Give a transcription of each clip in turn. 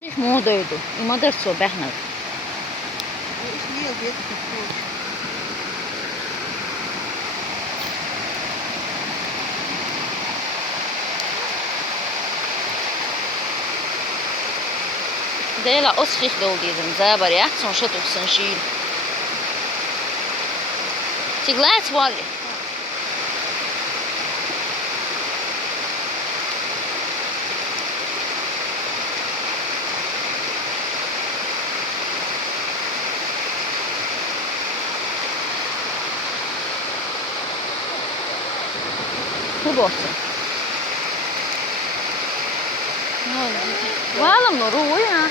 Ich modoidu, ima so behnad. Ich liebe wirklich gut. Dela osrich doldizem, zabar jatson šatuk san šīl. Cik lēts vali? Hubosa. Valam no ruja.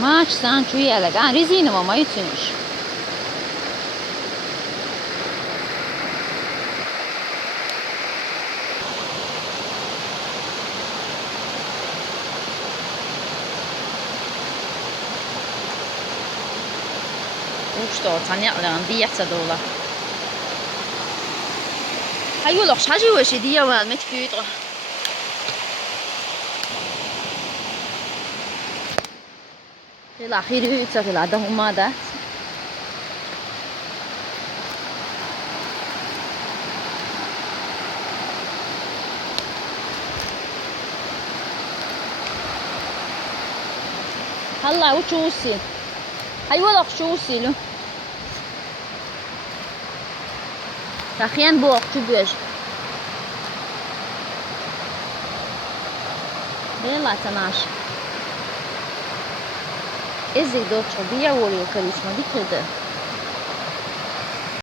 Maç sen çuyalag. Rezina mama yutsunmuş. Usto, tanya diyetsa dola. Hayo lok shaji weshi diya wan met kudra. الأخير يكسر العادة هما ده هلا وشوسي أيوة لك شوسي له تخيان بوق تبيج بيلا تناش ازاي دوتشو بيا ولي وكريسما دي كده